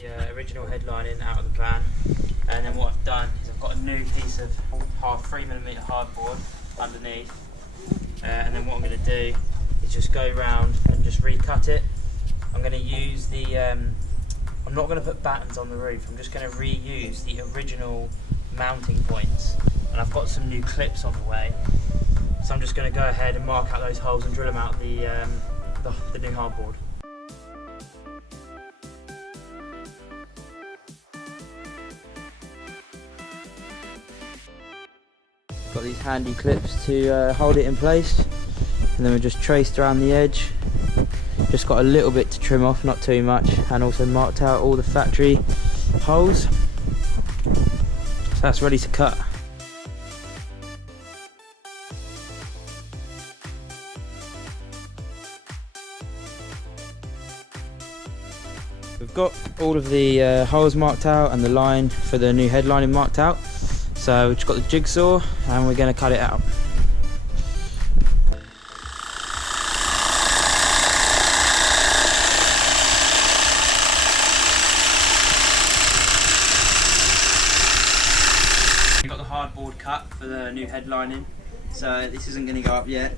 the original headlining out of the van, and then what I've done is I've got a new piece of 3mm hardboard underneath, and then what I'm going to do is just go round and just recut it. I'm going to use the, I'm not going to put battens on the roof, I'm just going to reuse the original mounting points, and I've got some new clips on the way, so I'm just going to go ahead and mark out those holes and drill them out the new hardboard. Got these handy clips to hold it in place, and then we just traced around the edge. Just got a little bit to trim off, not too much, and also marked out all the factory holes. So that's ready to cut. We've got all of the holes marked out and the line for the new headlining marked out. So we've just got the jigsaw and we're going to cut it out. We've got the hardboard cut for the new headlining, so this isn't going to go up yet.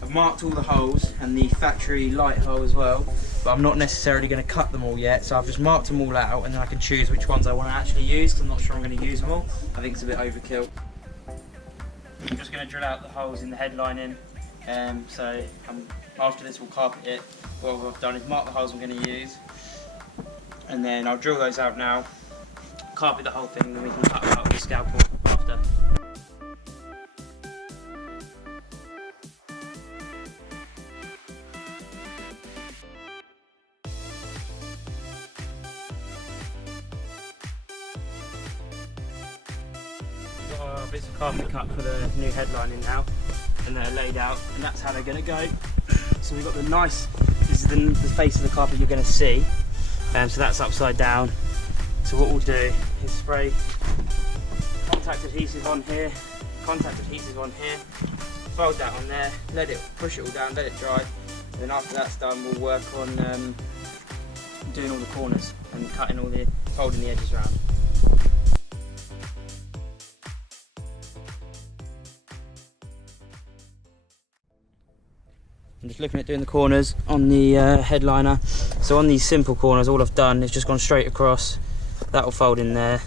I've marked all the holes and the factory light hole as well, but I'm not necessarily going to cut them all yet, so I've just marked them all out, and then I can choose which ones I want to actually use, because I'm not sure I'm going to use them all. I think it's a bit overkill. I'm just going to drill out the holes in the headlining, so after this we'll carpet it. What I've done is mark the holes I'm going to use, and then I'll drill those out now, carpet the whole thing, and then we can cut it out with a scalpel after. Bits of carpet cut for the new headlining now, and they're laid out, and that's how they're going to go. So we've got the nice, this is the face of the carpet you're going to see, so that's upside down. So what we'll do is spray contact adhesive on here, fold that on there, push it all down, let it dry, and then after that's done we'll work on doing all the corners and folding the edges around. I'm just looking at doing the corners on the headliner. So on these simple corners, all I've done is just gone straight across. That will fold in there,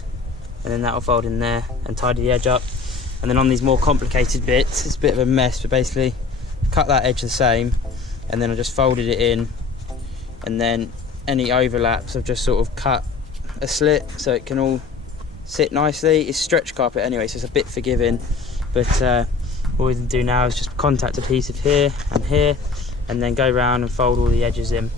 and then that will fold in there, and tidy the edge up. And then on these more complicated bits, it's a bit of a mess, but basically cut that edge the same, and then I just folded it in, and then any overlaps I've just sort of cut a slit so it can all sit nicely. It's stretch carpet anyway, so it's a bit forgiving, but what we can do now is just contact adhesive here, and then go round and fold all the edges in.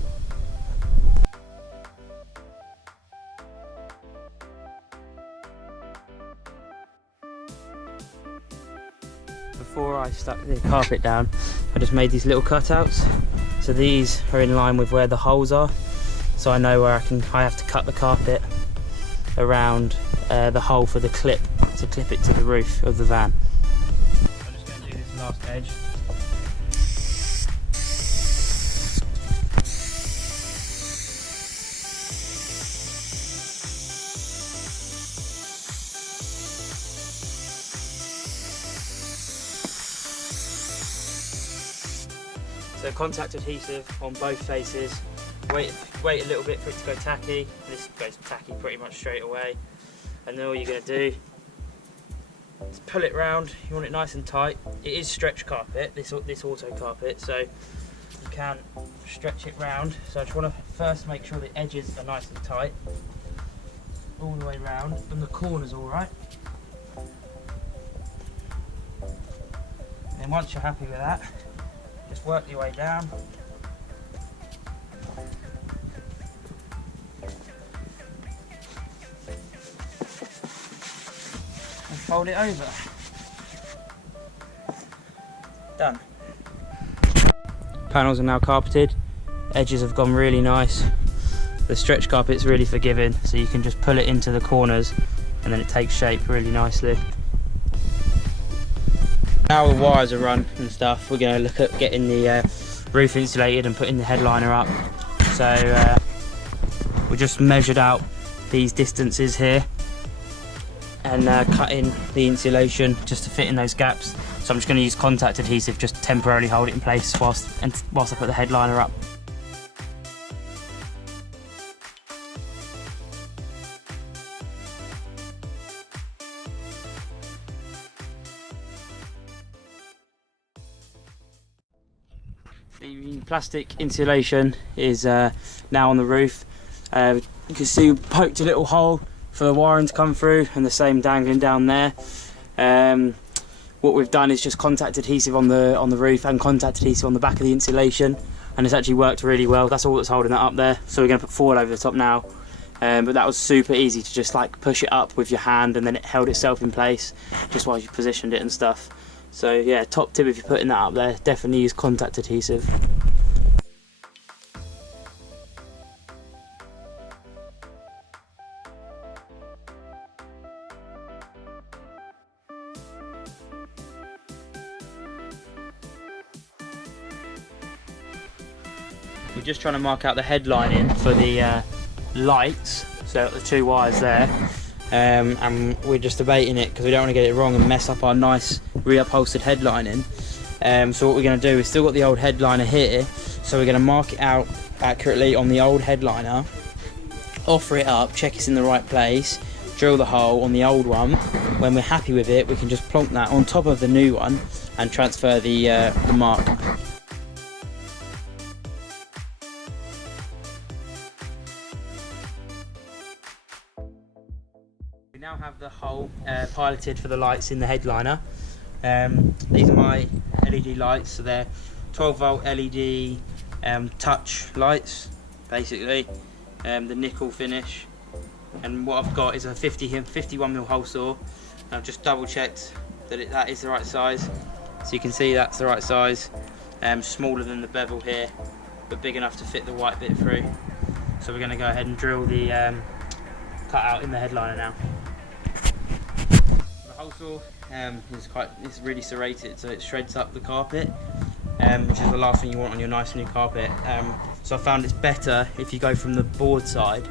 Before I stuck the carpet down, I just made these little cutouts. So these are in line with where the holes are, so I know where I have to cut the carpet around the hole for the clip, to clip it to the roof of the van. Last edge. So contact adhesive on both faces. Wait a little bit for it to go tacky. This goes tacky pretty much straight away. And then all you're going to do, just pull it round. You want it nice and tight. It is stretch carpet, this auto carpet, so you can stretch it round. So I just want to first make sure the edges are nice and tight all the way round, and the corners all right. And then once you're happy with that, just work your way down. Fold it over. Done. Panels are now carpeted. Edges have gone really nice. The stretch carpet's really forgiving, so you can just pull it into the corners and then it takes shape really nicely. Now the wires are run and stuff, we're going to look at getting the roof insulated and putting the headliner up. So we just measured out these distances here and cutting the insulation just to fit in those gaps. So I'm just going to use contact adhesive just to temporarily hold it in place whilst I put the headliner up. The plastic insulation is now on the roof. You can see we poked a little hole for the wiring to come through, and the same dangling down there. What we've done is just contact adhesive on the roof and contact adhesive on the back of the insulation, and it's actually worked really well. That's all that's holding it up there. So we're going to put foil over the top now. But that was super easy to just like push it up with your hand, and then it held itself in place just while you positioned it and stuff. So yeah, top tip if you're putting that up there, definitely use contact adhesive. We're just trying to mark out the headlining for the lights, so the two wires there. And we're just debating it because we don't want to get it wrong and mess up our nice reupholstered headlining. So what we're going to do, we've still got the old headliner here, so we're going to mark it out accurately on the old headliner, offer it up, check it's in the right place, drill the hole on the old one. When we're happy with it, we can just plonk that on top of the new one and transfer the mark. We now have the hole piloted for the lights in the headliner. These are my LED lights, so they're 12 volt LED touch lights, basically. The nickel finish, and what I've got is a 51mm hole saw. I've just double checked that that is the right size, so you can see that's the right size. Smaller than the bevel here, but big enough to fit the white bit through. So we're going to go ahead and drill the cut out in the headliner now. The hole saw is really serrated, so it shreds up the carpet, which is the last thing you want on your nice new carpet. So I found it's better if you go from the board side,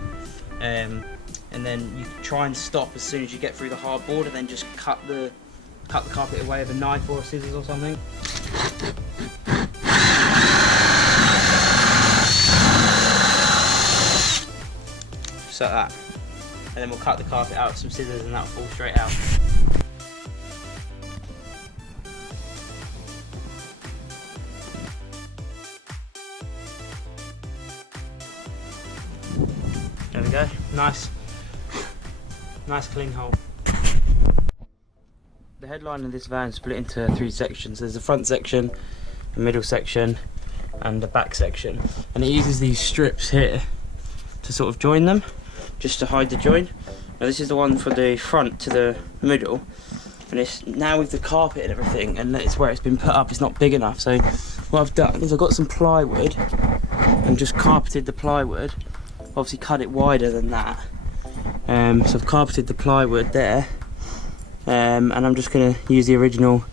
and then you try and stop as soon as you get through the hard board, and then just cut the carpet away with a knife or scissors or something. Just like that. And then we'll cut the carpet out with some scissors, and that'll fall straight out. There we go, nice clean hole. The headline of this van is split into 3 sections. There's a front section, a middle section, and a back section. And it uses these strips here to sort of join them, just to hide the join. Now this is the one for the front to the middle, and it's now with the carpet and everything, and it's where it's been put up, it's not big enough. So what I've done is I've got some plywood and just carpeted the plywood. Obviously cut it wider than that. So I've carpeted the plywood there, and I'm just going to use the original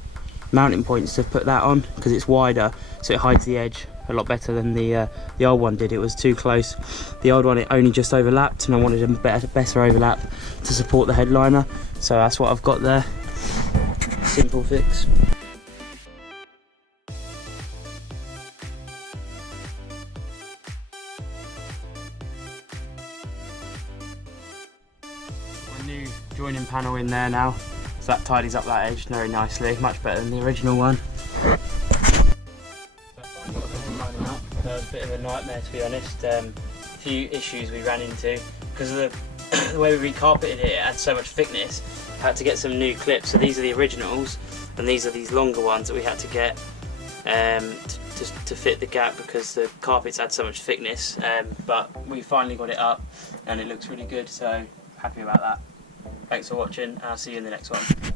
mounting points to put that on, because it's wider, so it hides the edge a lot better than the old one did. It was too close. The old one, it only just overlapped, and I wanted a better overlap to support the headliner, so that's what I've got there. Simple fix. New joining panel in there now, so that tidies up that edge very nicely, much better than the original one. That was a bit of a nightmare, to be honest. A few issues we ran into because of the way we recarpeted it. It had so much thickness. I had to get some new clips. So these are the originals, and these are these longer ones that we had to get to fit the gap, because the carpets had so much thickness. But we finally got it up, and it looks really good. So happy about that. Thanks for watching, and I'll see you in the next one.